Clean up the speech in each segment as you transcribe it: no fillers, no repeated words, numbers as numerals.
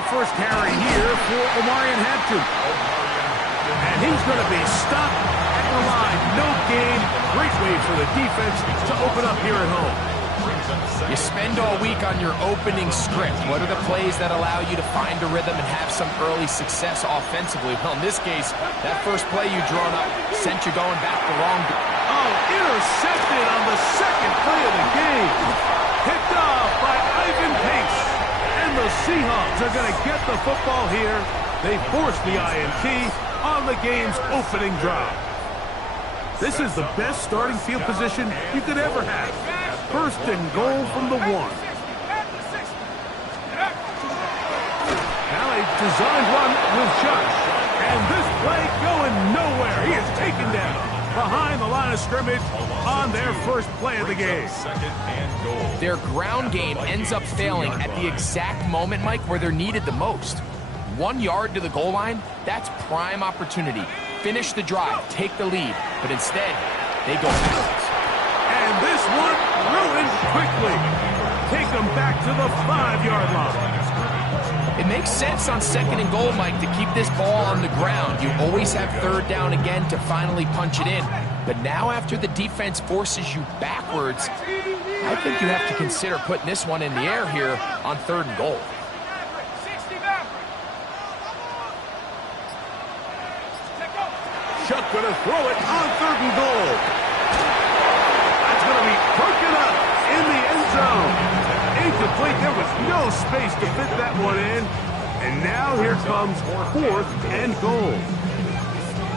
The first carry here for Omarion Hampton. And he's going to be stopped at the line. No gain. Great way for the defense to open up here at home. You spend all week on your opening script. What are the plays that allow you to find a rhythm and have some early success offensively? Well, in this case, that first play you drawn up sent you going back the wrong way. Oh, intercepted on the second play of the game. Picked off by Ivan Pace. And the Seahawks are going to get the football here. They forced the INT on the game's opening drive. This is the best starting field position you could ever have. First and goal from the 1. Now a designed run with Josh. And this play going nowhere. He is taken down behind the line of scrimmage on their first play of the game. Their ground game ends up failing at the exact moment, Mike, where they're needed the most. 1 yard to the goal line, that's prime opportunity. Finish the drive, take the lead, but instead, they go backwards. And this one ruined quickly. Take them back to the 5-yard line. It makes sense on second and goal, Mike, to keep this ball on the ground. You always have third down again to finally punch it in. But now after the defense forces you backwards, I think you have to consider putting this one in the air here on third and goal. Chuck going to throw it on third and goal. That's going to be broken up in the end zone. Incomplete. There was no space to fit that one in. And now here comes fourth and goal.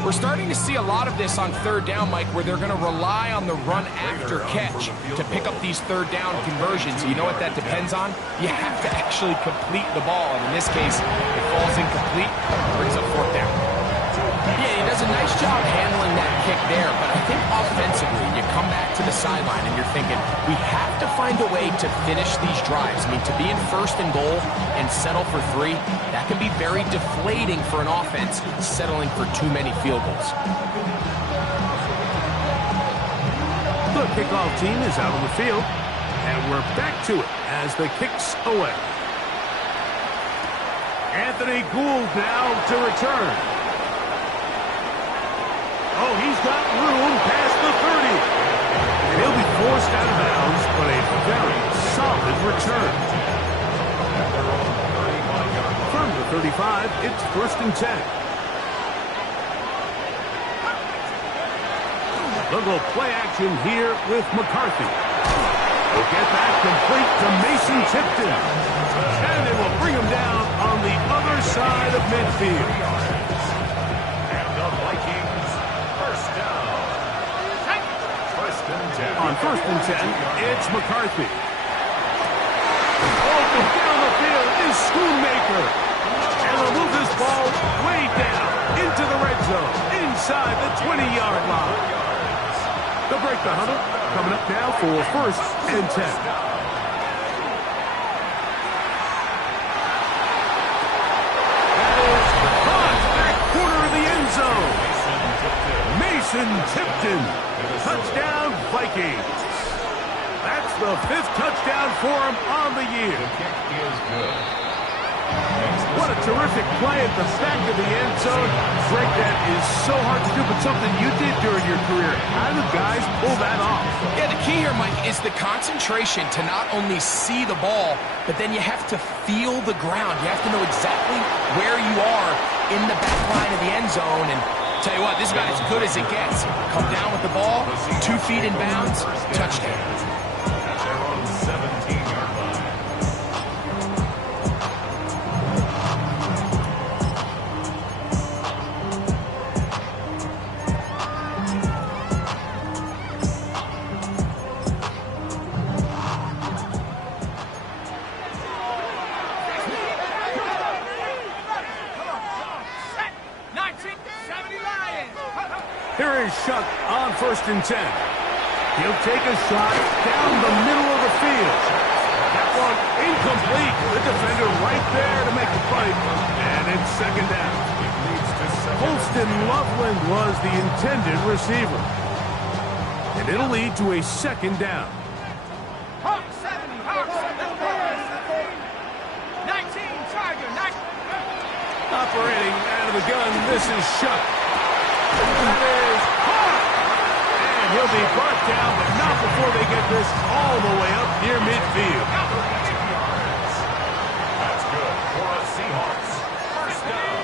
We're starting to see a lot of this on third down, Mike, where they're going to rely on the run after catch to pick up these third down conversions. You know what that depends on? You have to actually complete the ball. And in this case, it falls incomplete, brings up fourth down. Yeah, he does a nice job handling that kick there, but I think offensively, you come back to the sideline and you're thinking, we have to find a way to finish these drives. I mean, to be in first and goal and settle for 3, that can be very deflating for an offense, settling for too many field goals. The kickoff team is out on the field, and we're back to it as the kick's away. Anthony Gould now to return. Oh, he's got room past the 30. And he'll be forced out of bounds, but a very solid return. From the 35, it's first and 10. They'll go play action here with McCarthy. We'll get that complete to Mason Tipton. And they will bring him down on the other side of midfield. On first and 10, it's McCarthy. Open down the field is Schoonmaker. And they'll move this ball way down into the red zone, inside the 20-yard line. They'll break the huddle, coming up now for first and 10. That is caught back corner of the end zone. Mason Tipton. Touchdown, Vikings. That's the 5th touchdown for him on the year. What a terrific play at the back of the end zone. Greg, that is so hard to do, but something you did during your career. How do guys pull that off? Yeah, the key here, Mike, is the concentration to not only see the ball, but then you have to feel the ground. You have to know exactly where you are in the back line of the end zone. And tell you what, this guy's as good as it gets. Come down with the ball, 2 feet in bounds, touchdown. Here is Shuck on first and 10. He'll take a shot down the middle of the field. That one incomplete. The defender right there to make the fight. And it's second down. Holston Loveland was the intended receiver. And it'll lead to a second down. Hawk 70, Hawk 19, Tiger 19. Operating out of the gun, this is Shuck. That is caught. And he'll be brought down, but not before they get this all the way up near midfield. That's good for a Seahawks. First down.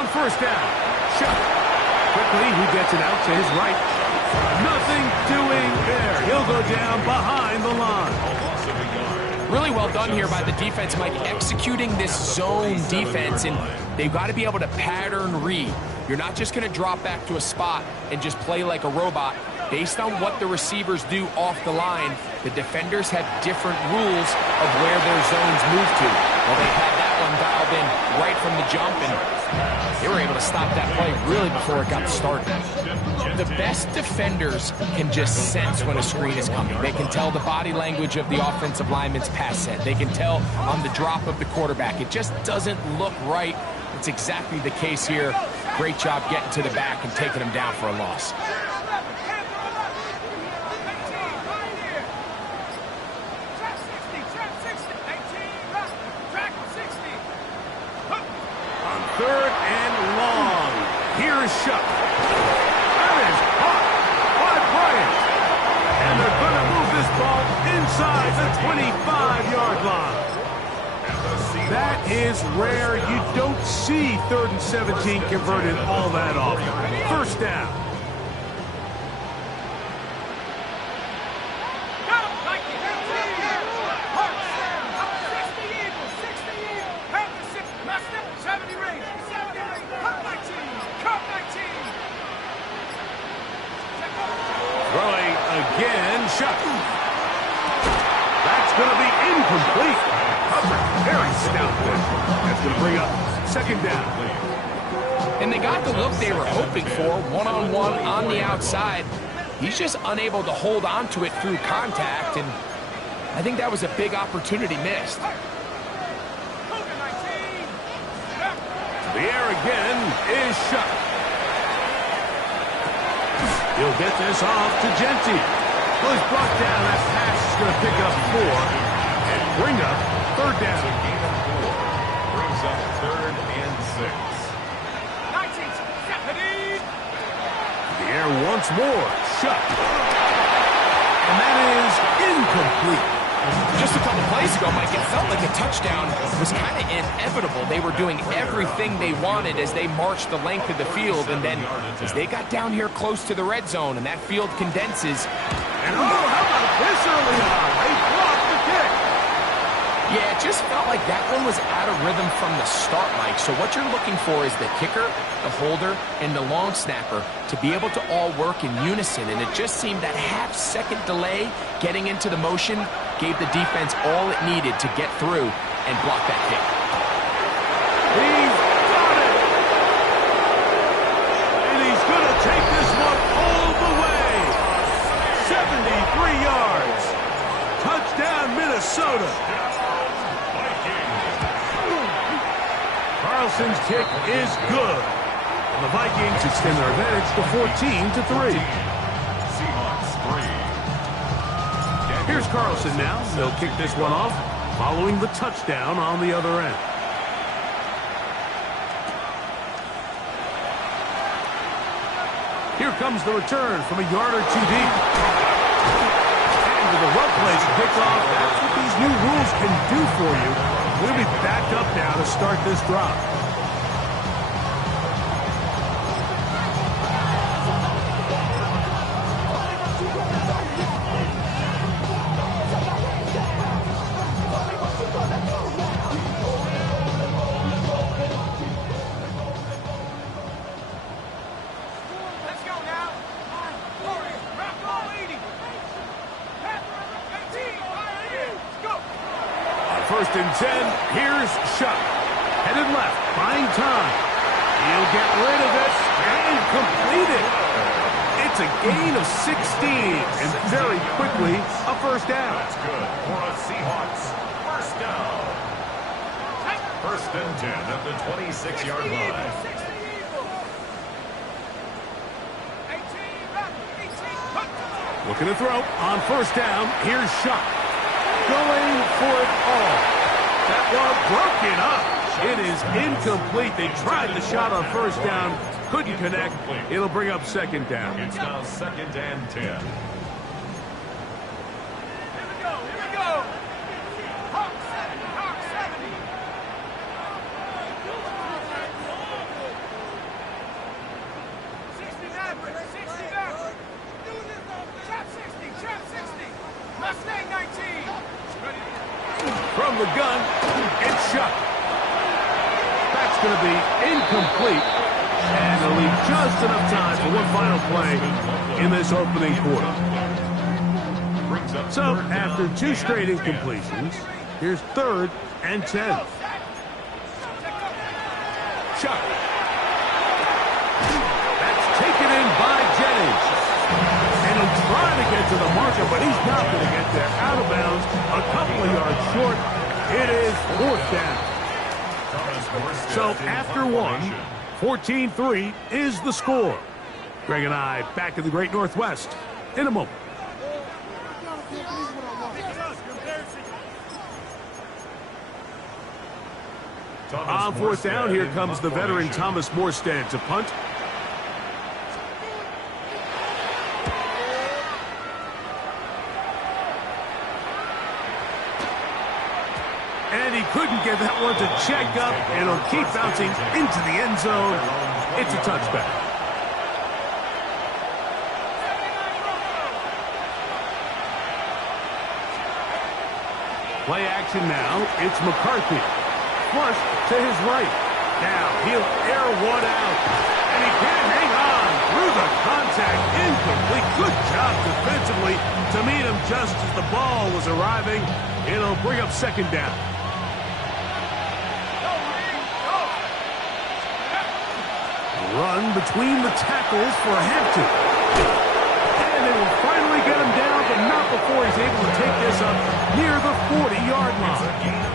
On first down, Shuck. Quickly, he gets it out to his right. Nothing doing there. He'll go down behind the line. Really well done here by the defense, Mike, executing this zone defense, and they've got to be able to pattern read. You're not just going to drop back to a spot and just play like a robot. Based on what the receivers do off the line, the defenders have different rules of where their zones move to. Well, they had that one dialed in right from the jump, and they were able to stop that play really before it got started. The best defenders can just sense when a screen is coming. They can tell the body language of the offensive lineman's pass set. They can tell on the drop of the quarterback. It just doesn't look right. It's exactly the case here. Great job getting to the back and taking him down for a loss. On third and long, here's Shuck. That is caught by Bryant. And they're going to move this ball inside the 25-yard line. That is rare. You don't see 3rd and 17 converted all that often. First down. Throwing again, Shuck. That's going to be incomplete. Very stout there. That's going to bring up second down. And they got the look they were hoping for, one-on-one on the outside. He's just unable to hold on to it through contact, and I think that was a big opportunity missed. The air again is Shuck. He'll get this off to Genty. Well, he's brought down. That pass is going to pick up 4 and bring up third down. Brings up 3rd and 6. The air once more. Shuck. And that is incomplete. Just a couple plays ago, Mike, it felt like a touchdown was kind of inevitable. They were doing everything they wanted as they marched the length of the field, and then as they got down here close to the red zone and that field condenses. And oh, how about this early on? They blocked the kick. Yeah, it just felt like that one was out of rhythm from the start, Mike. So what you're looking for is the kicker, the holder, and the long snapper to be able to all work in unison. And it just seemed that half-second delay getting into the motion gave the defense all it needed to get through and block that kick. He's got it. And he's going to take this one all the way. 73 yards. Touchdown, Minnesota. Carlson's kick is good. And the Vikings extend their advantage to 14-3. Seahawks 3. Here's Carlson now. They'll kick this one off following the touchdown on the other end. Here comes the return from a yard or two deep. And with a well-placed kickoff, that's what these new rules can do for you. We'll be backed up now to start this drive. First and 10, here's Shuck. Headed left, buying time. He'll get rid of it and complete it. It's a gain of 16, and very quickly, a first down. That's good for a Seahawks. First down. First and 10 at the 26-yard line. Looking to throw on first down. Here's Shuck. Going for it all. That one broken up. It is incomplete. They tried the shot on first down, couldn't connect. It'll bring up second down. It's now 2nd and 10. Here we go. Hawk 70, Hawk 70. 60 Maverick, 60 Maverick. Trap 60, trap 60. Mustang 19. From the gun, it's shot. That's going to be incomplete. And they'll leave just enough time for one final play in this opening quarter. So, after 2 straight incompletions, here's 3rd and 10. Shot. That's taken in by Jennings. And he'll try to get to the marker, but he's not going to get there. Out of bounds, a couple of yards short. It is 4th down. So, after 1, 14-3 is the score. Greg and I back in the Great Northwest in a moment. On 4th down, here comes the veteran Thomas Morstead to punt. And he couldn't get that one to check up, and it'll keep bouncing into the end zone. It's a touchback. Play action now. It's McCarthy. Flush to his right. Now he'll air one out. And he can't hang on through the contact. Incomplete. Good job defensively to meet him just as the ball was arriving. It'll bring up second down. Run between the tackles for Hampton. And they will finally get him down, but not before he's able to take this up near the 40-yard line.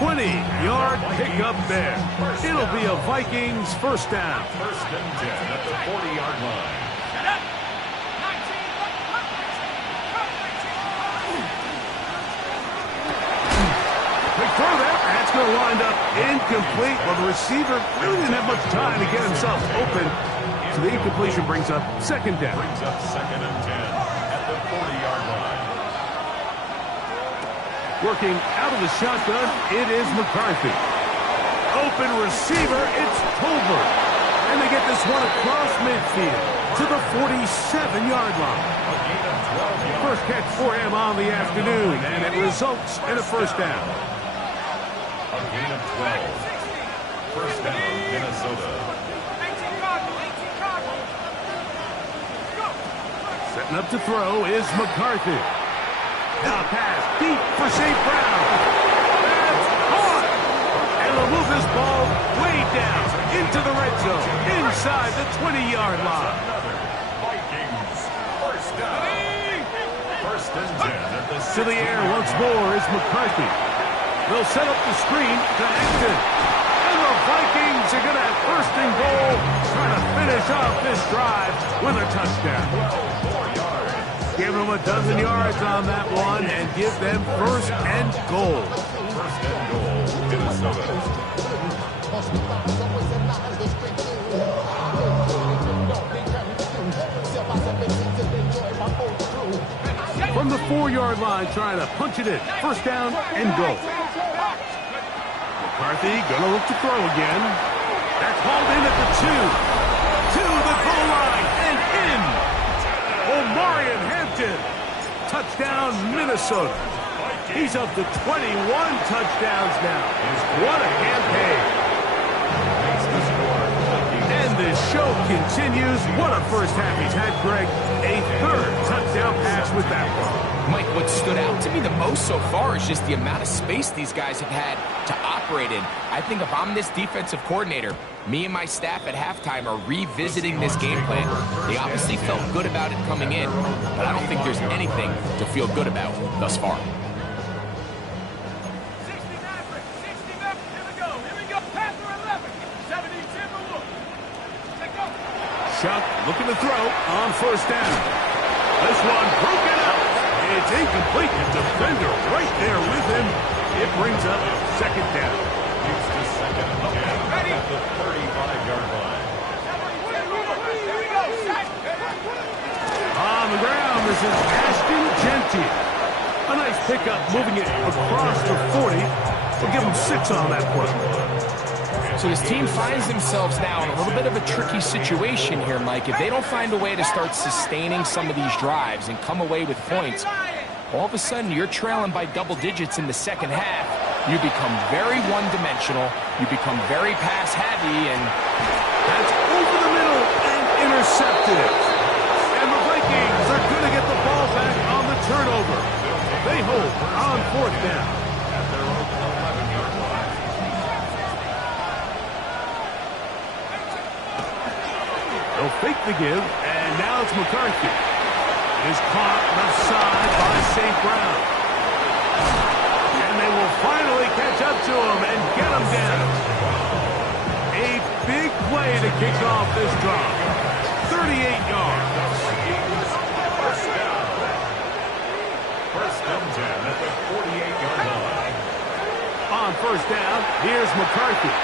20-yard pickup there. It'll be a Vikings first down. 1st and 10 at the 40-yard line. Big throw there. That's going to wind up incomplete. Well, the receiver really didn't have much time to get himself open. So the incompletion brings up second down. Brings up 2nd and 10 at the 40-yard line. Working out of the shotgun, it is McCarthy. Open receiver, it's Tolbert. And they get this one across midfield to the 47-yard line. First catch for him on the afternoon, and it results in a first down. A gain of 12. First down, Minnesota. Setting up to throw is McCarthy. Now pass deep for St. Brown. That's caught. And they'll move this ball way down into the red zone, inside the 20-yard line. Vikings, first down. 1st and 10 at the 60. To the air once more is McCarthy. They'll set up the screen to Hampton. And the Vikings are going to have 1st and goal, trying to finish off this drive with a touchdown. 4 yards. Give them a dozen yards on that one and give them 1st and goal. 1st and goal, Minnesota. From the 4-yard line, trying to punch it in. 1st down and goal. McCarthy gonna look to throw again. That's hauled in at the 2. To the goal line and in. Omarion Hampton. Touchdown, Minnesota. He's up to 21 touchdowns now. What a campaign. And this show continues. What a first half he's had, Greg. A 3rd touchdown pass with that one. Mike, what stood out to me the most so far is just the amount of space these guys have had to operate in. I think if I'm this defensive coordinator, me and my staff at halftime are revisiting this game plan. They obviously felt good about it coming in, but I don't think there's anything to feel good about thus far. Chuck looking to throw on 1st down. This one broken up. It's incomplete. The defender right there with him. It brings up 2nd down. Second and 10 at the 35-yard line. On the ground, this is Ashton Gentile. A nice pickup, moving it across the 40. We'll give him 6 on that play. So his team finds themselves now in a little bit of a tricky situation here, Mike. If they don't find a way to start sustaining some of these drives and come away with points, all of a sudden you're trailing by double digits in the second half. You become very one-dimensional. You become very pass-heavy, and that's over the middle and intercepted. And the Vikings are going to get the ball back on the turnover. They hold on 4th down. At their own 11-yard line. They'll fake the give, and now it's McCarthy. Is caught left side by St. Brown. And they will finally catch up to him and get him down. A big play to kick off this drive. 38 yards. First down. First and 10 at the 48-yard line. On first down, here's McCarthy.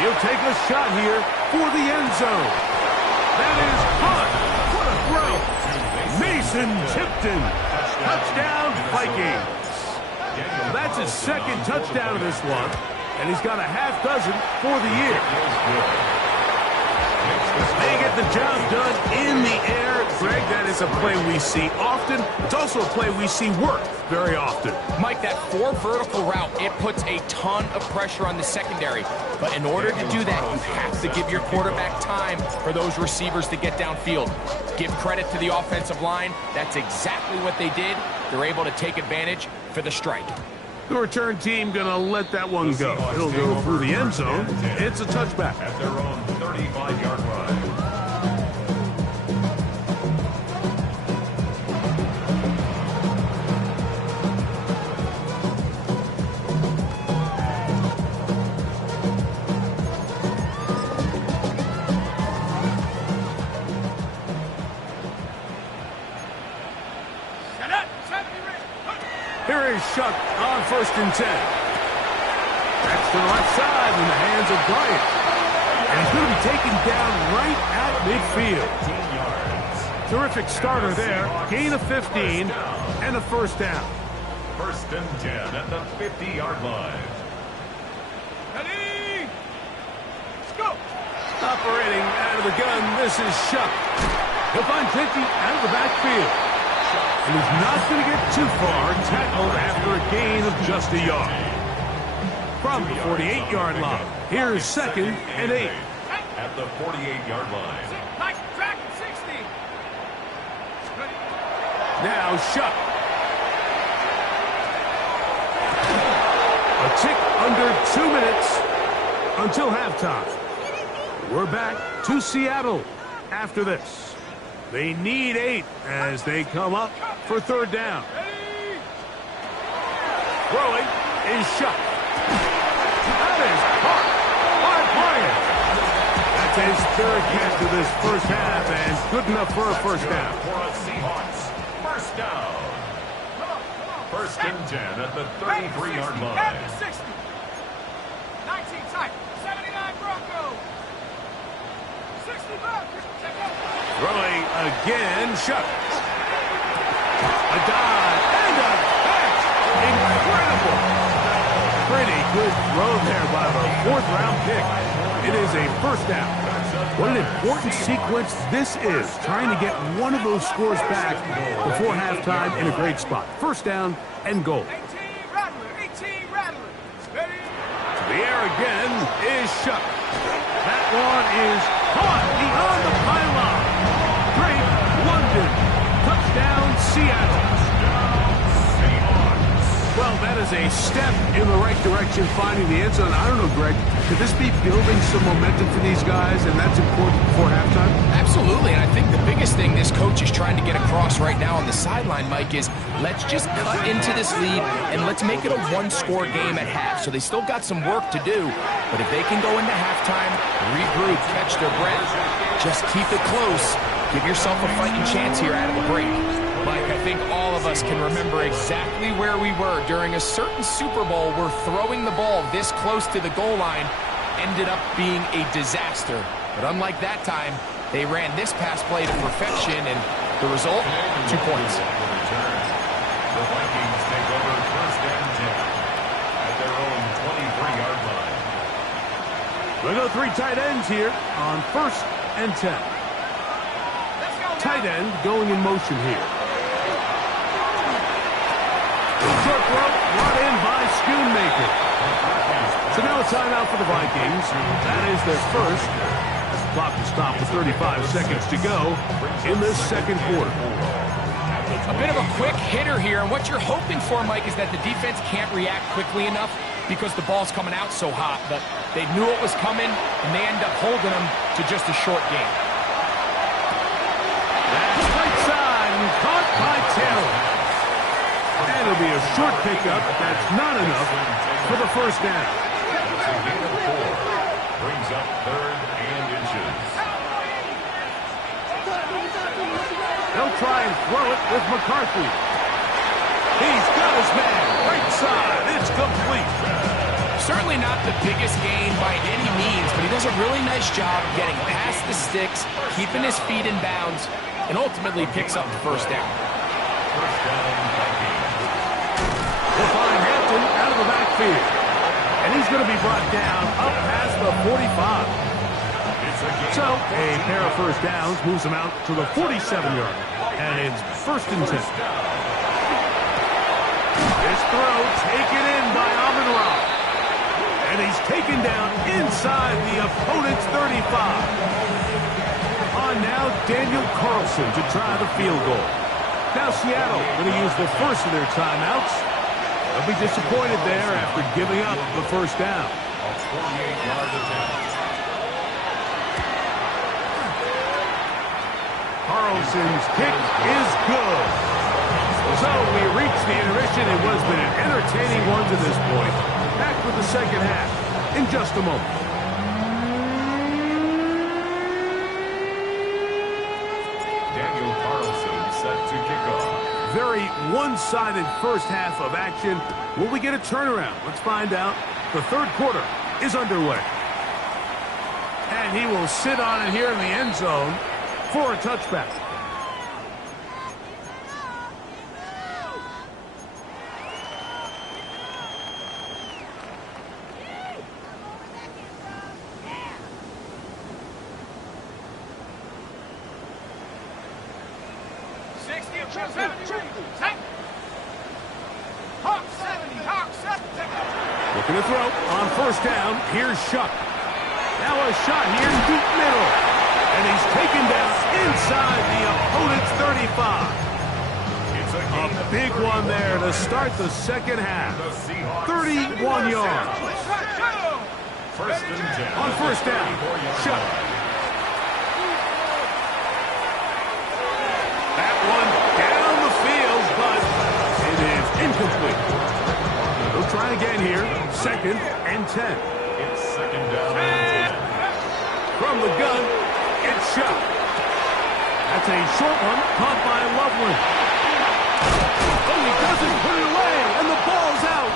He'll take a shot here for the end zone. That is caught. What a throw. Mason Tipton. Touchdown, Vikings. That's his second touchdown of this one, and he's got a half dozen for the year. They get the job done in the air. Greg, that is a play we see often. It's also a play we see work very often. Mike, that 4 vertical route, it puts a ton of pressure on the secondary. But in order to do that, you have to give your quarterback time for those receivers to get downfield. Give credit to the offensive line. That's exactly what they did. They're able to take advantage for the strike. The return team going to let that one go. It'll go through the end zone. It's a touchback. At their own 35-yard line. Here is Shuck on 1st and 10. That's to the left side in the hands of Bryant. And he's going to be taken down right at midfield. 15 yards. Terrific starter there. Gain of 15 and a first down. First and 10 at the 50-yard line. Ready? Let's go. Operating out of the gun, this is Shuck. He'll find Gentile out of the backfield. And he's not going to get too far, tackled after a gain of just a yard. From the 48-yard line, here's 2nd and 8. At the 48-yard line. Now Shuck. A tick under 2 minutes until halftime. We're back to Seattle after this. They need 8 as they come up for 3rd down. Throwing is Shuck. That is caught by Bryant. That's his 3rd catch of this first half and good enough for a first down. For a Seahawks. First down. First and 10 at the 33-yard line. 60. 19 tight. 79 Broncos. 60 Broncos. Throwing again, Shuck. A dive and a catch. Incredible. Pretty good throw there by the 4th-round pick. It is a first down. What an important sequence this is, trying to get one of those scores back before halftime in a great spot. First down and goal. 18 Rattler. 18 Rattler. Ready? To the air again is Shuck. That one is caught beyond the pylon. Drake London. Touchdown, Seattle. Well, that is a step in the right direction, finding the end zone. I don't know, Greg, could this be building some momentum for these guys, and that's important before halftime? Absolutely, and I think the biggest thing this coach is trying to get across right now on the sideline, Mike, is let's just cut into this lead and let's make it a one-score game at half. So they still got some work to do, but if they can go into halftime, regroup, catch their breath, just keep it close, give yourself a fighting chance here out of the break. Mike, I think all of us can remember exactly where we were during a certain Super Bowl where throwing the ball this close to the goal line ended up being a disaster. But unlike that time, they ran this pass play to perfection, and the result, 2 points. The Vikings take over first and 10 at their own 23-yard line. We'll go 3 tight ends here on first and 10. Tight end going in motion here. Short throw brought in by Schoonmaker. So now a timeout for the Vikings. That is their first. As the clock will stop with 35 seconds to go in this second quarter. A bit of a quick hitter here, and what you're hoping for, Mike, is that the defense can't react quickly enough because the ball's coming out so hot. But they knew it was coming, and they end up holding them to just a short game. That's right side and caught by Taylor. And it'll be a short pickup. That's not enough for the first down. That's a gain of 4. Brings up 3rd and inches. They'll try and throw it with McCarthy. He's got his man. Right side. It's complete. Certainly not the biggest gain by any means, but he does a really nice job of getting past the sticks, keeping his feet in bounds, and ultimately picks up the first down. First down, Vikings. They'll find Hampton out of the backfield. And he's going to be brought down up past the 45. So a pair of first downs moves him out to the 47-yard. And it's first and 10. This throw taken in by Amon-Ra. And he's taken down inside the opponent's 35. On now, Daniel Carlson to try the field goal. Now Seattle going to use the first of their timeouts. They'll be disappointed there after giving up the first down. A 48-yard attempt. Carlson's kick is good. So we reach the intermission. It has been an entertaining one to this point. Back with the second half in just a moment. Daniel Carlson set to kick off. Very one-sided first half of action. Will we get a turnaround? Let's find out. The third quarter is underway. And he will sit on it here in the end zone for a touchback. Looking to throw on first down. Here's Shuck. Now a shot here deep middle. And he's taken down inside the opponent's 35. It's a big one there to start the second half. 31 yards. First and 10. On first down, Shuck. That one down the field, but it is incomplete. They'll try again here. Second and 10. It's second down and 10. From the gun, it's Shuck. That's a short one caught by Loveland. Oh, he doesn't put it away, and the ball's out.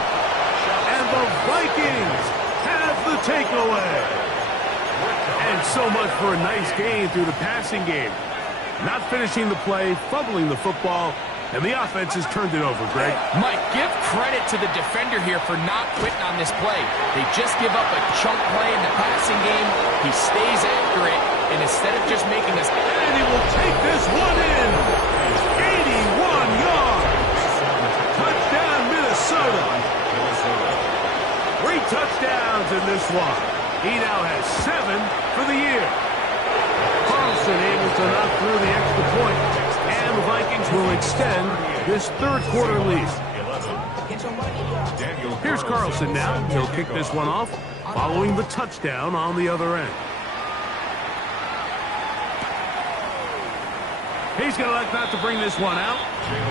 And the Vikings have the takeaway. And so much for a nice game through the passing game. Not finishing the play, fumbling the football, and the offense has turned it over, Greg. Mike, give credit to the defender here for not quitting on this play. They just give up a chunk play in the passing game. He stays after it, and instead of just making us... And he will take this one in. 81 yards. Touchdown, Minnesota. 3 touchdowns in this one. He now has 7 for the year. Carlson able to knock through the extra point, and the Vikings will extend this third quarter lead. Here's Carlson now. He'll kick this one off, following the touchdown on the other end. He's going to elect not to bring this one out.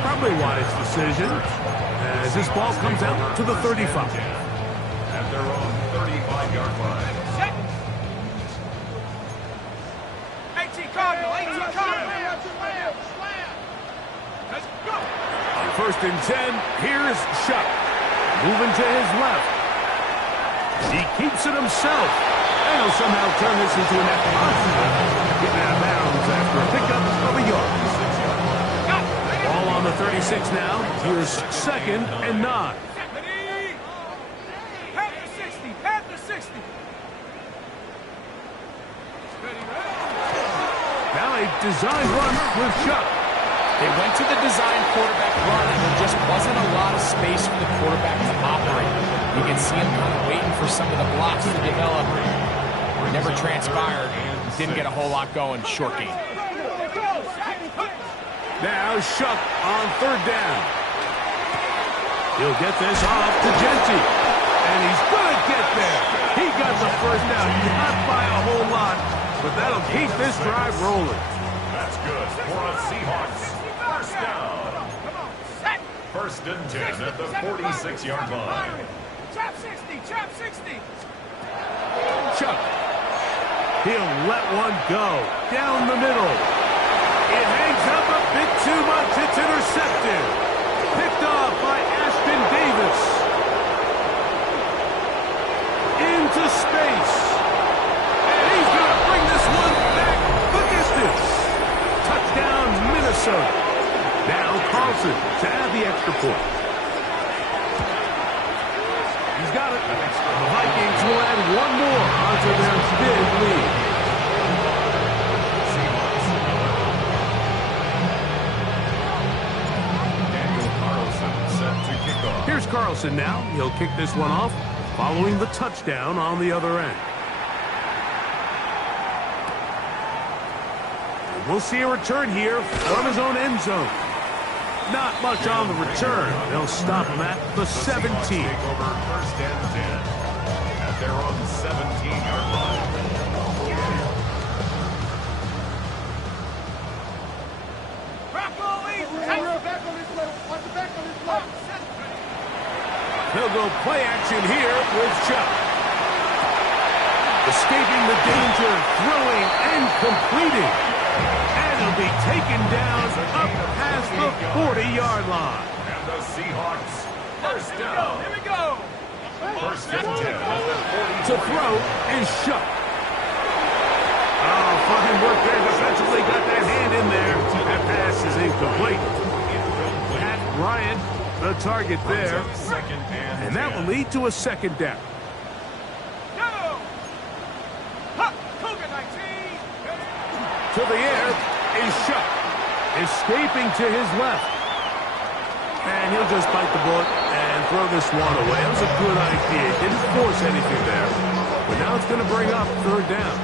Probably a wise decision, as this ball comes out to the 35. At their own 35-yard line. 18 Cardinal, 18 Cardinal. Let's go. On 1st and 10, here's Shuck. Moving to his left. He keeps it himself. And he'll somehow turn this into a net positive. Getting out of bounds after a pickup of a yard. Ball on the 36 now. Here's 2nd and 9. Ready? Half the 60. Half the 60. Ready, ready. Now a design run with Chuck. They went to the design quarterback run, and there just wasn't a lot of space for the quarterback to operate. You can see him kind of waiting for some of the blocks to develop. Never transpired. Didn't get a whole lot going. Short game. Now Shuck on 3rd down. He'll get this off to Genty. And he's going to get there. He got the 1st down. Not by a whole lot, but that'll keep this drive rolling. That's good for a Seahawks. 1st down. 1st and 10 at the 46-yard line. Chop 60. Chop 60. Chuck. He'll let one go. Down the middle. It hangs up a bit too much. It's intercepted. Picked off by Ashton Davis. Into space. And he's going to bring this one back the distance. Touchdown, Minnesota. Now Carlson to add the extra point. He's got it. The Vikings will add one more onto their big lead. Here's Carlson now. He'll kick this one off, following the touchdown on the other end. And we'll see a return here from his own end zone. Not much on the return. They'll stop him at the 17. Take over 1st and 10 at their own 17-yard line. They'll go play action here with Chuck. Escaping the danger, throwing and completing. And he'll be taken down up past the 40-yard line. And the Seahawks 1st down. Here we go. 1st and 10 at the 40. To throw is Chuck. Oh, fine work there defensively. Got that hand in there. That pass is incomplete. Pat Bryant, the target there. And that will lead to a 2nd down. Go. Hop. Cougar 19. To the air is Shuck. Escaping to his left. And he'll just bite the bullet and throw this one away. That was a good idea. Didn't force anything there. But now it's going to bring up 3rd down.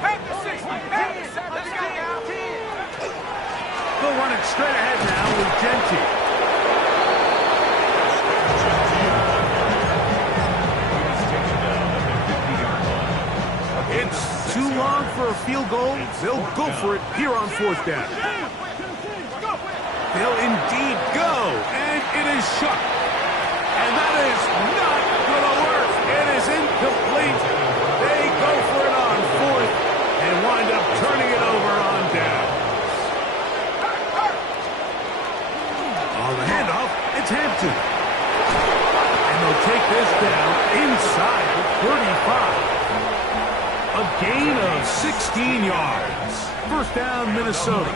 Half the 60. Half the 60. Let's go now. They'll run it straight ahead now with Genty. It's too long for a field goal. They'll go for it here on 4th down. They'll indeed go, and it is Shuck. And that is not going to work. It is incomplete. They go for it on 4th and wind up turning it over on down. On the handoff, it's Hampton. And they'll take this down inside the 35. A gain of 16 yards. 1st down, Minnesota.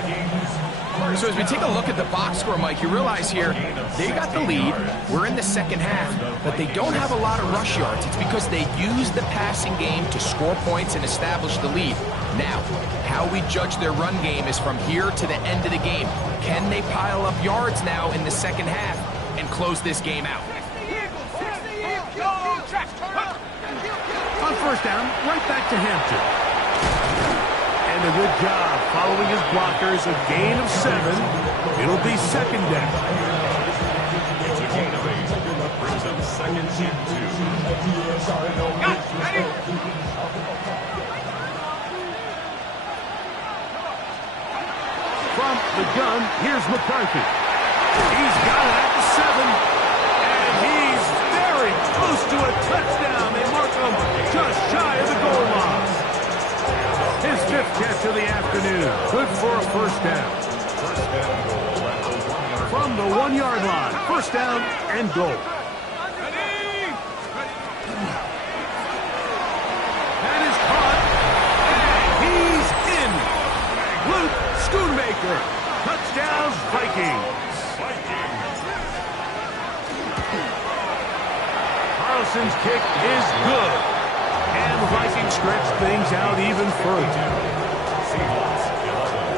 So as we take a look at the box score, Mike, you realize here they got the lead. We're in the 2nd half, but they don't have a lot of rush yards. It's because they use the passing game to score points and establish the lead. Now, how we judge their run game is from here to the end of the game. Can they pile up yards now in the 2nd half and close this game out? On 1st down, right back to Hampton. And a good job following his blockers. A gain of 7. It'll be 2nd down. It's a gain of 8. Brings up 2nd and 2. Ready? From the gun, here's McCarthy. He's got it at the 7. And he's very close to a touchdown. They mark him just shy of the goal line. His 5th catch of the afternoon. Good for a 1st down. From the 1-yard line, first down and goal. That is caught, and he's in. Luke Schoonmaker, touchdown Vikings. Carlson's kick is good, and the Vikings stretch things out even further. Seahawks 11.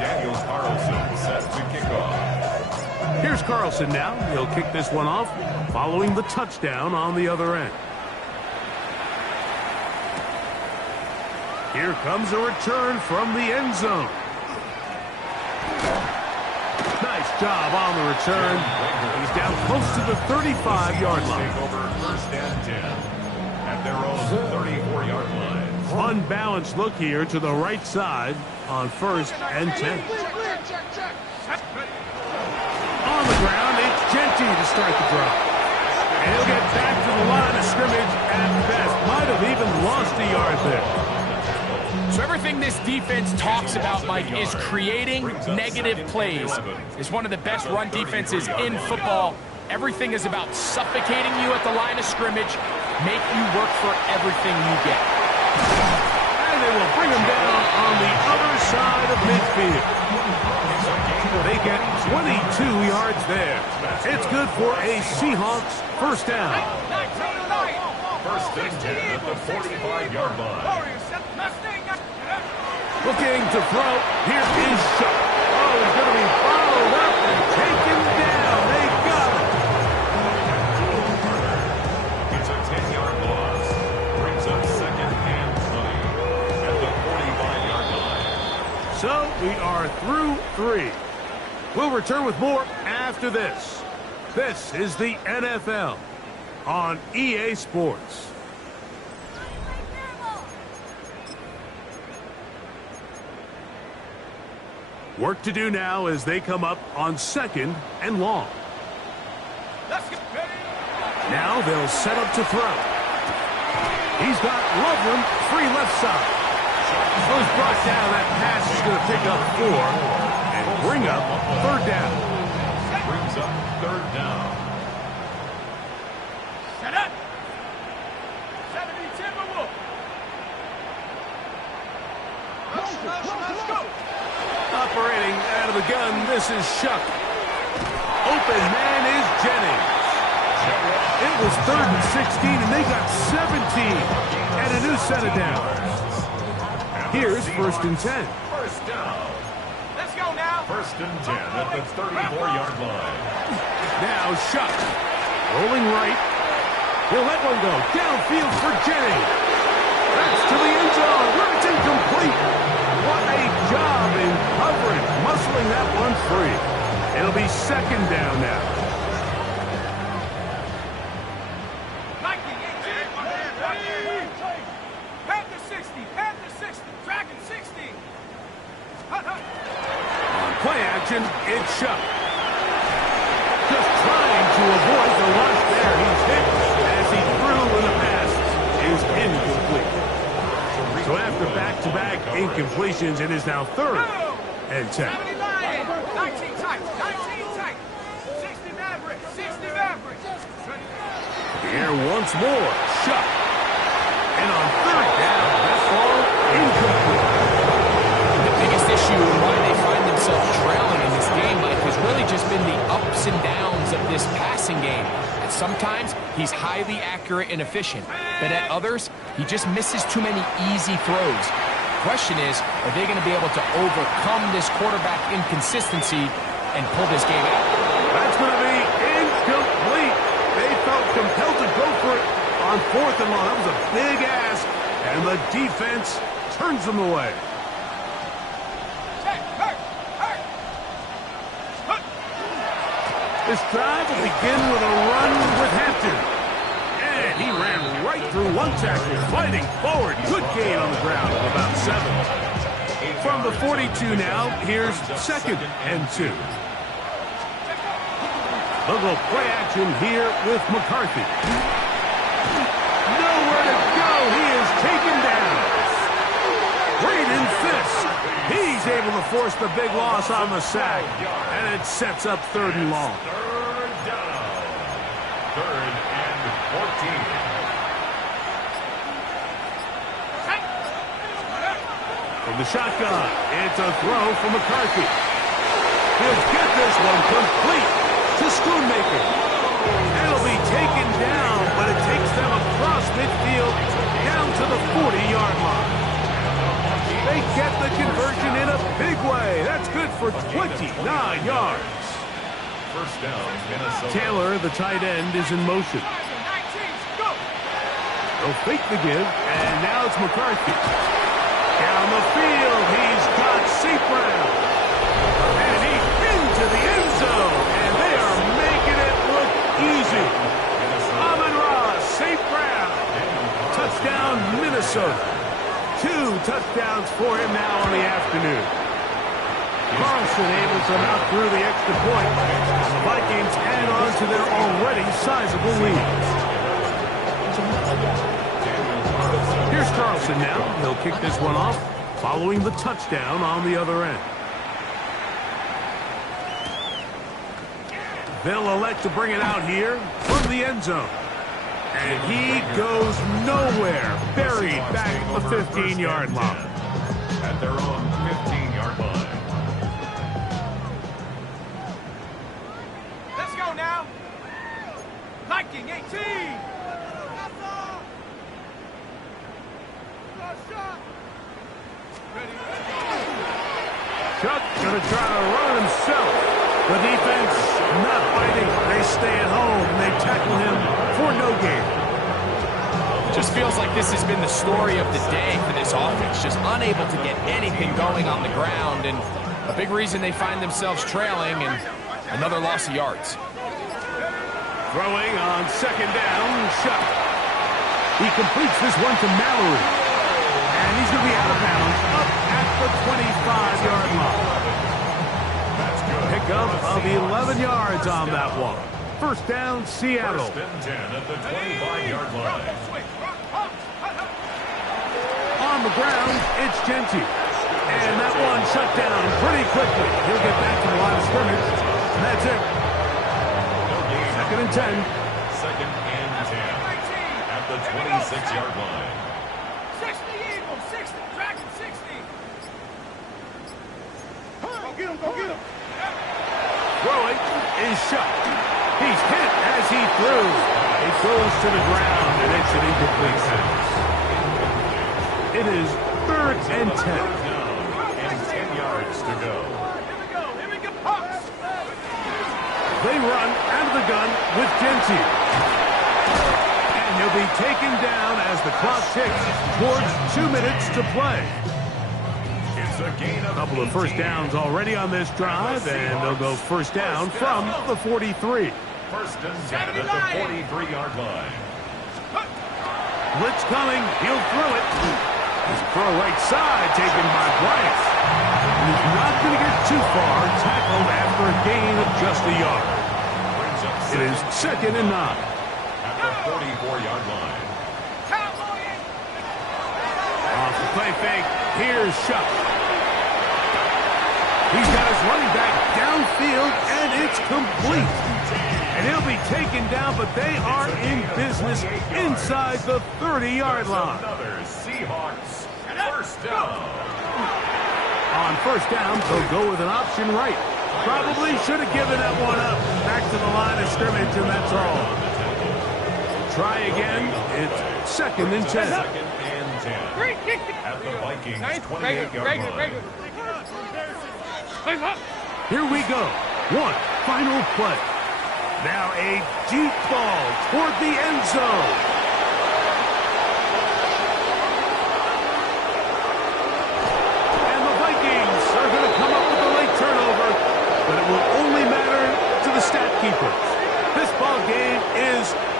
Daniel Carlson set to kick off. Here's Carlson now. He'll kick this one off following the touchdown on the other end. Here comes a return from the end zone. Nice job on the return. He's down close to the 35-yard line. Take over first and 10 at their own 34-yard line. Unbalanced look here to the right side on first and 10. On the ground, it's Genty to start the drive. And he'll get back to the line of scrimmage at best. Might have even lost a yard there. So everything this defense talks about, Mike, is creating negative plays. It's one of the best run defenses in football. Everything is about suffocating you at the line of scrimmage, make you work for everything you get. And they will bring him down on the other side of midfield. They get 22 yards there. It's good for a Seahawks first down. First and 10 at the 45-yard line. Looking to throw. Here is Shuck. Oh, he's going to be followed up and taken down. They got him. It's a 10-yard loss. Brings up second and 20 at the 45-yard line. So we are through 3. We'll return with more after this. This is the NFL on EA Sports. Work to do now as they come up on second and long. Now they'll set up to throw. He's got Loveland free left side. So he's brought down. That pass is going to pick up 4 and bring up third down. Brings up third down. Set up. 70 Timberwolf. Let's go. Operating out of the gun, this is Shuck. Open man is Jennings. It was 3rd and 16, and they got 17 and a new set of downs. Here's first and 10. First down. Let's go now. First and 10 at the 34-yard line. Now Shuck. Rolling right. He'll let one go. Downfield for Jennings. That's to the end zone. Where it's incomplete. What a job in coverage. Muscling that one free. It'll be second down now. Play action, it's Shuck. Just trying to avoid the rush there. He's hit as he threw in the pass is incomplete. So after back-to-back incompletions, it is now 3rd and 10. 19 tight, 19 tight. 60 Mavericks, 60 Mavericks. The air once more, Shuck. And on 3rd down, that ball incomplete. The biggest issue and why they find themselves trailing in this game, Mike, has really just been the ups and downs of this passing game. And sometimes he's highly accurate and efficient, but at others, he just misses too many easy throws. The question is, are they going to be able to overcome this quarterback inconsistency and pull this game out? That's going to be incomplete. They felt compelled to go for it on 4th and long. That was a big ask, and the defense turns them away. This drive will begin with a run with Hampton. And he ran right through one tackle, fighting forward. Good gain on the ground of about 7. From the 42 now, here's second and 2. They'll go play action here with McCarthy. He's able to force the big loss on the sack, and it sets up 3rd and long. Third down. 3rd and 14. From the shotgun, it's a throw from McCarthy. He'll get this one complete to Schoonmaker. It'll be taken down, but it takes them across midfield down to the 40-yard line. They get the conversion in a big way. That's good for 29 yards. First down, Minnesota. Taylor, the tight end, is in motion. They'll fake the give, and now it's McCarthy. Down the field, he's got St. Brown. And he's into the end zone, and they are making it look easy. Amon-Ra, St. Brown. Touchdown, Minnesota. 2 touchdowns for him now on the afternoon. Carlson able to knock through the extra point. The Vikings add on to their already sizable lead. Here's Carlson now. He'll kick this one off, following the touchdown on the other end. They'll elect to bring it out here from the end zone. And he goes nowhere, buried back at the 15-yard line. At their own 15-yard line. Let's go now. Viking 18. Chuck going to try to run himself. The defense not fighting. They stay at home. They tackle him for no gain. Just feels like this has been the story of the day for this offense. Just unable to get anything going on the ground. And a big reason they find themselves trailing and another loss of yards. Throwing on 2nd down, Chuck. He completes this one to Mallory. And he's going to be out of bounds up at the 25-yard line. Pickup of 11 yards on that one. First down, Seattle. First and 10 at the 25-yard line. On the ground, it's Genty. And that one shut down pretty quickly. He'll get back to the line of scrimmage. And that's it. 2nd and 10. 2nd and 10 at the 26-yard line. 60 Eagles, 60, Dragon 60. Go get him, go get him. Throwing is shot. He's hit as he throws. It goes to the ground, and it's an incomplete pass. It is 3rd and 10. And 10 yards to go. Here we go, Hawks. They run out of the gun with Genty. And he'll be taken down as the clock ticks towards 2 minutes to play. A couple of first downs already on this drive, and they'll go first down from the 43. First and 10 at the 43-yard line. Blitz coming. He'll throw it. His throw right side taken by Bryant. And he's not going to get too far. Tackled after a gain of just a yard. It is 2nd and 9. At the 44-yard line. Off the play fake. Here's Shuck. He's got his running back downfield, and it's complete. And he'll be taken down, but they are in business inside the 30-yard line. Another Seahawks first down. On first down, they'll go with an option right. Probably should have given that one up. Back to the line of scrimmage, and that's all. Try again. It's 2nd and 10. 2nd and 10. At the Vikings 28-yard line. Here we go. One final play. Now a deep ball toward the end zone. And the Vikings are going to come up with a late turnover, but it will only matter to the stat keepers.